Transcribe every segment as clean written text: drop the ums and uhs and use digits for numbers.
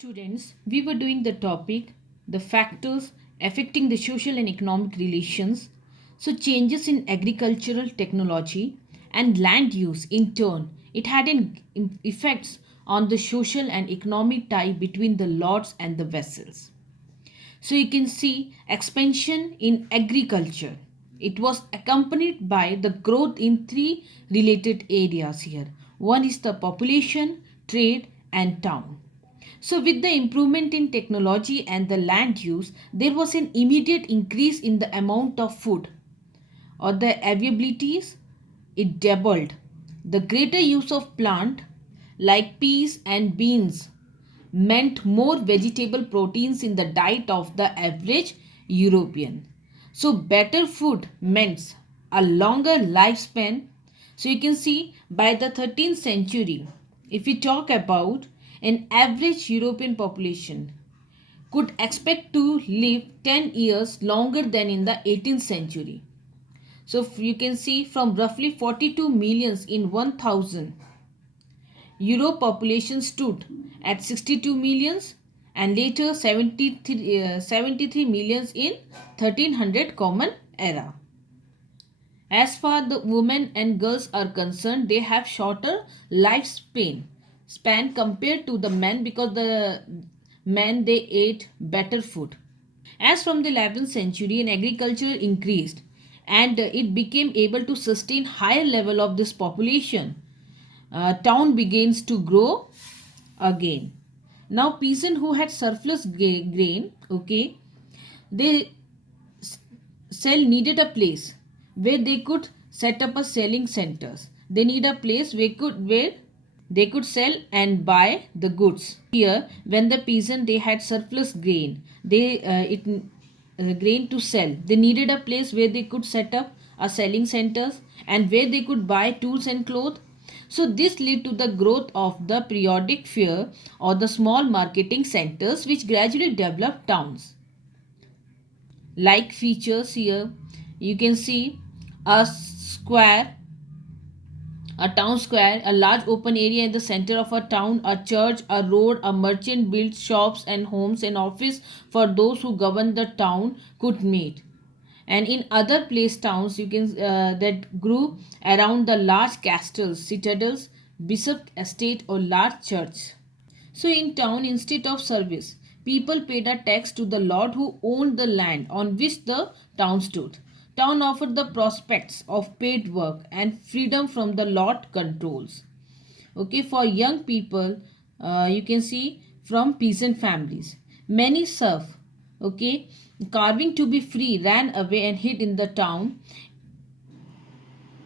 Students, we were doing the topic the factors affecting the social and economic relations. So, changes in agricultural technology and land use in turn, it had an effects on the social and economic tie between the lords and the vassals. So you can see expansion in agriculture. It was accompanied by the growth in three related areas here. One is the population, trade, and town. So, with the improvement in technology and the land use, there was an immediate increase in the amount of food or the availabilities. It doubled. The greater use of plant like peas and beans meant more vegetable proteins in the diet of the average European. So better food meant a longer lifespan. So you can see by the 13th century, if we talk about an average European population could expect to live 10 years longer than in the 18th century. So you can see from roughly 42 millions in 1000, Europe population stood at 62 millions and later 73 millions in 1300 Common Era. As far the women and girls are concerned, they have shorter lifespan compared to the men because the men they ate better food. As from the 11th century, an agriculture increased and it became able to sustain higher level of this population. Town begins to grow again. Now peasant who had surplus grain, okay, they sell needed a place where they could set up a selling centers. They need a place where they could sell and buy the goods. Here, when the peasant they had surplus grain, grain to sell. They needed a place where they could set up a selling centers and where they could buy tools and clothes. So this led to the growth of the periodic fair or the small marketing centers which gradually developed towns. Like features here, you can see a square, a town square, a large open area in the center of a town, a church, a road, a merchant built shops and homes and office for those who govern the town could meet. And in other place towns, you can that grew around the large castles, citadels, bishop estate or large church. So in town, instead of service, people paid a tax to the lord who owned the land on which the town stood. Town offered the prospects of paid work and freedom from the lord controls. Okay, for young people, you can see from peasant families. Many serf, okay, carving to be free, ran away and hid in the town.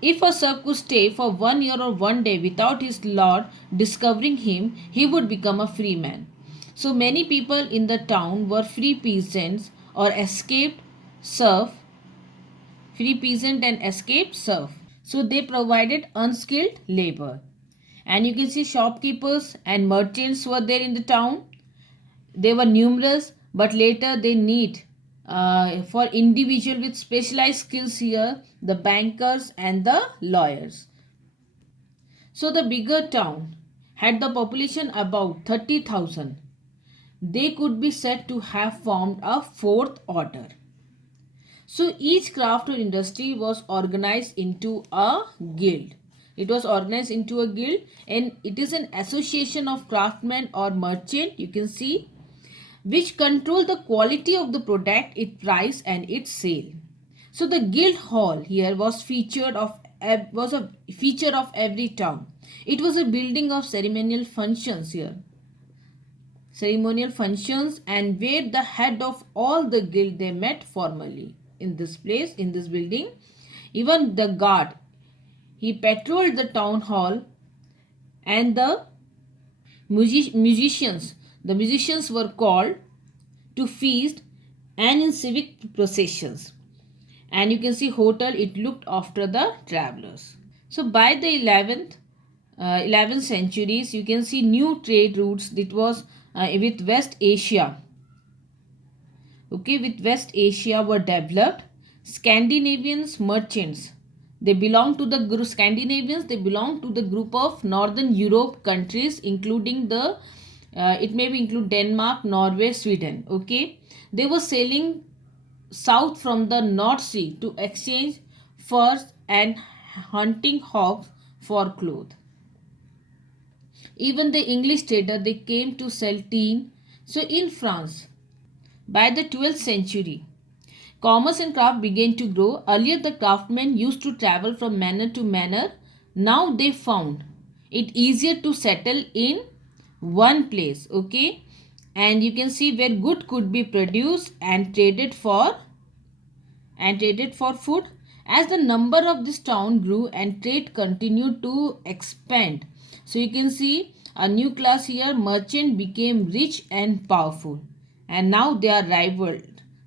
If a serf could stay for 1 year or 1 day without his lord discovering him, he would become a free man. So many people in the town were free peasants or escaped serf, free peasant and escaped serf. So they provided unskilled labor. And you can see shopkeepers and merchants were there in the town. They were numerous, but later they need for individual with specialized skills here, the bankers and the lawyers. So the bigger town had the population about 30,000. They could be said to have formed a fourth order. So each craft or industry was organized into a guild. It was organized into a guild and it is an association of craftsmen or merchant, you can see, which control the quality of the product, its price and its sale. So the guild hall here was a feature of every town. It was a building of ceremonial functions here. Ceremonial functions and where the head of all the guild they met formally in this place, in this building. Even the guard, he patrolled the town hall and the musicians. The musicians were called to feast and in civic processions. And you can see hotel, it looked after the travelers. So by the 11th centuries, you can see new trade routes. It was with West Asia. Okay, with West Asia were developed. Scandinavians merchants. They belong to the Scandinavians. They belong to the group of Northern Europe countries, including the It may be include Denmark, Norway, Sweden. Okay, they were sailing south from the North Sea to exchange furs and hunting hogs for cloth. Even the English trader they came to sell tin. So in France, by the 12th century, commerce and craft began to grow. Earlier, the craftsmen used to travel from manor to manor. Now they found it easier to settle in one place. Okay, and you can see where good could be produced and traded for food. As the number of this town grew and trade continued to expand, so you can see a new class here, merchant became rich and powerful, and now they are rivaled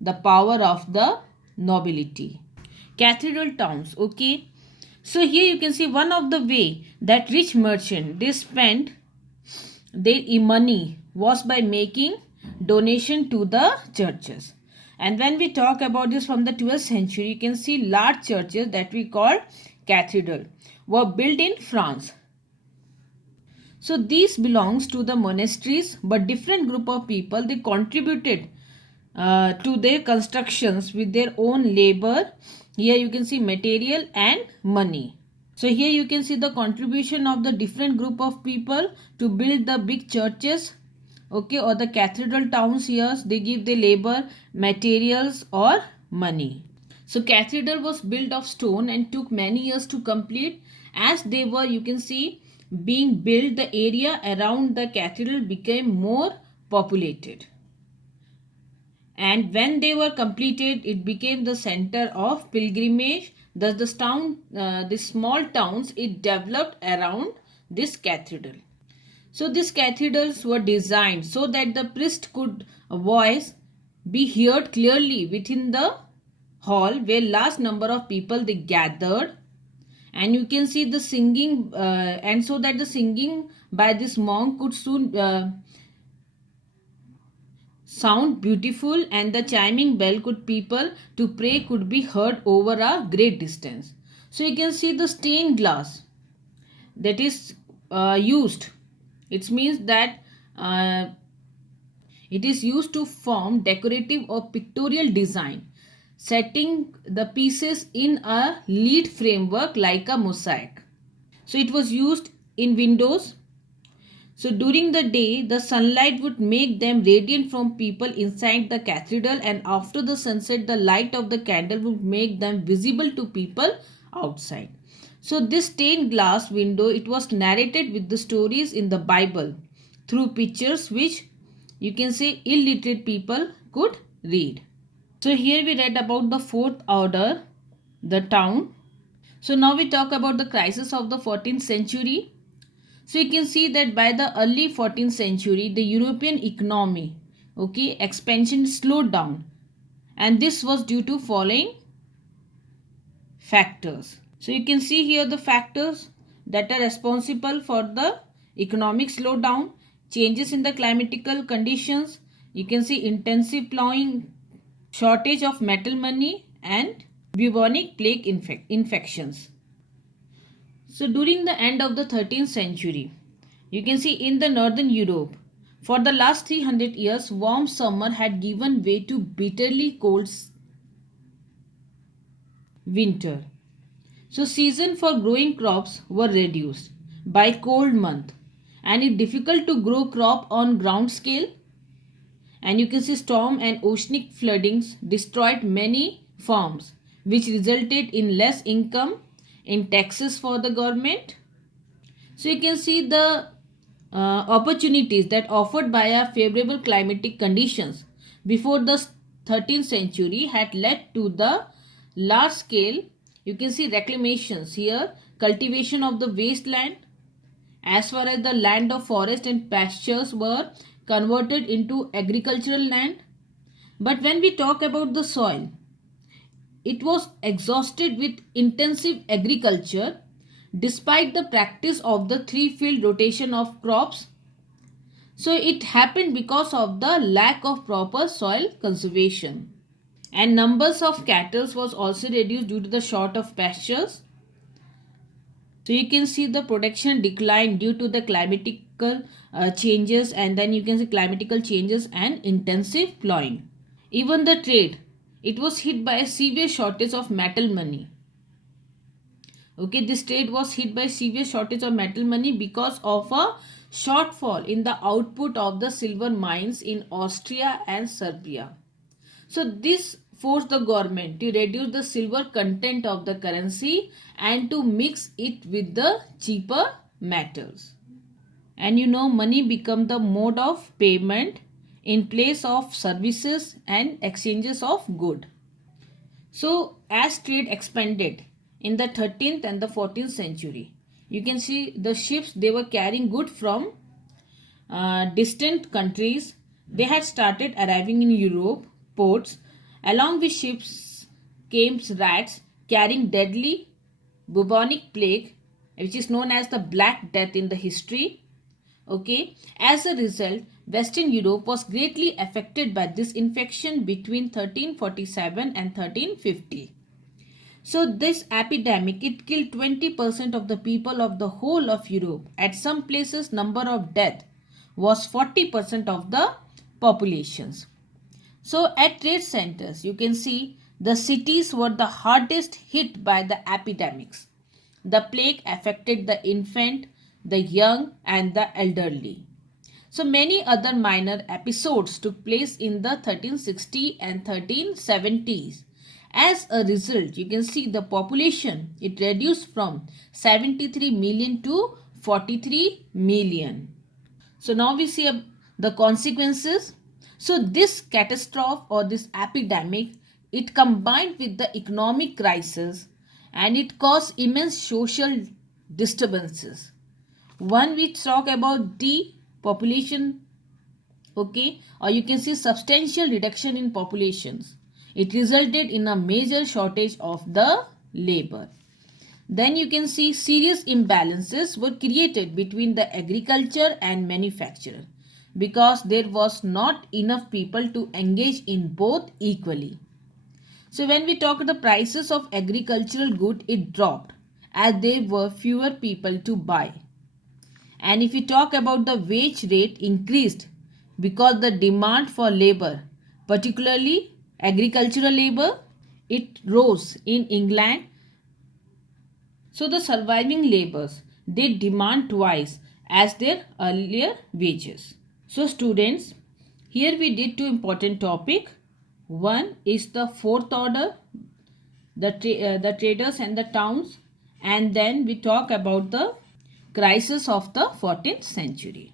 the power of the nobility. Cathedral towns. Okay, so here you can see one of the way that rich merchant they spent their money was by making donation to the churches. And when we talk about this from the 12th century, you can see large churches that we call cathedral were built in France. So these belongs to the monasteries, but different group of people they contributed to their constructions with their own labor. Here you can see material and money. So here you can see the contribution of the different group of people to build the big churches, okay, or the cathedral towns. Here they give the labor, materials or money. So cathedral was built of stone and took many years to complete. As they were, you can see, being built, the area around the cathedral became more populated. And when they were completed, it became the center of pilgrimage. Thus the small towns it developed around this cathedral. So these cathedrals were designed so that the priest could voice be heard clearly within the hall where large number of people they gathered. And you can see the singing and so that the singing by this monk could soon sound beautiful, and the chiming bell could people to pray could be heard over a great distance. So you can see the stained glass that is used. It means that it is used to form decorative or pictorial design, setting the pieces in a lead framework like a mosaic. So it was used in windows. So during the day, the sunlight would make them radiant from people inside the cathedral, and after the sunset, the light of the candle would make them visible to people outside. So this stained glass window, it was narrated with the stories in the Bible through pictures which you can say illiterate people could read. So here we read about the fourth order, the town. So now we talk about the crisis of the 14th century. So you can see that by the early 14th century, the European economy, okay, expansion slowed down, and this was due to following factors. So you can see here the factors that are responsible for the economic slowdown: changes in the climatical conditions, you can see intensive plowing, shortage of metal money, and bubonic plague infections. So during the end of the 13th century, you can see in the northern Europe, for the last 300 years, warm summer had given way to bitterly cold winter. So season for growing crops were reduced by cold month, and it difficult to grow crop on ground scale. And you can see storm and oceanic floodings destroyed many farms, which resulted in less income in taxes for the government. So you can see the opportunities that offered by a favorable climatic conditions before the 13th century had led to the large scale, you can see, reclamations here, cultivation of the wasteland, as far as the land of forest and pastures were converted into agricultural land. But when we talk about the soil, it was exhausted with intensive agriculture despite the practice of the three-field rotation of crops. So it happened because of the lack of proper soil conservation. And numbers of cattle was also reduced due to the short of pastures. So you can see the production decline due to the climatic climatical changes, and then you can see climatical changes and intensive plowing. Even the trade, it was hit by a severe shortage of metal money. Okay, this trade was hit by severe shortage of metal money because of a shortfall in the output of the silver mines in Austria and Serbia. So this forced the government to reduce the silver content of the currency and to mix it with the cheaper metals. And money become the mode of payment in place of services and exchanges of good. So as trade expanded in the 13th and the 14th century, you can see the ships, they were carrying good from distant countries. They had started arriving in Europe ports. Along with ships came rats carrying deadly bubonic plague, which is known as the Black Death in the history. Okay, as a result, Western Europe was greatly affected by this infection between 1347 and 1350. So this epidemic, it killed 20% of the people of the whole of Europe. At some places, number of death was 40% of the populations. So at trade centers, you can see the cities were the hardest hit by the epidemics. The plague affected the infant, the young and the elderly. So many other minor episodes took place in the 1360 and 1370s. As a result, you can see the population, it reduced from 73 million to 43 million. So now we see the consequences. So this catastrophe or this epidemic, it combined with the economic crisis and it caused immense social disturbances. One, we talk about depopulation, okay, or you can see substantial reduction in populations. It resulted in a major shortage of the labor. Then you can see serious imbalances were created between the agriculture and manufacture because there was not enough people to engage in both equally. So when we talk the prices of agricultural good, it dropped as there were fewer people to buy. And if we talk about the wage rate increased because the demand for labor, particularly agricultural labor, it rose in England. So the surviving laborers, they demand twice as their earlier wages. So students, here we did two important topic. One is the fourth order, the traders and the towns, and then we talk about the crisis of the 14th century.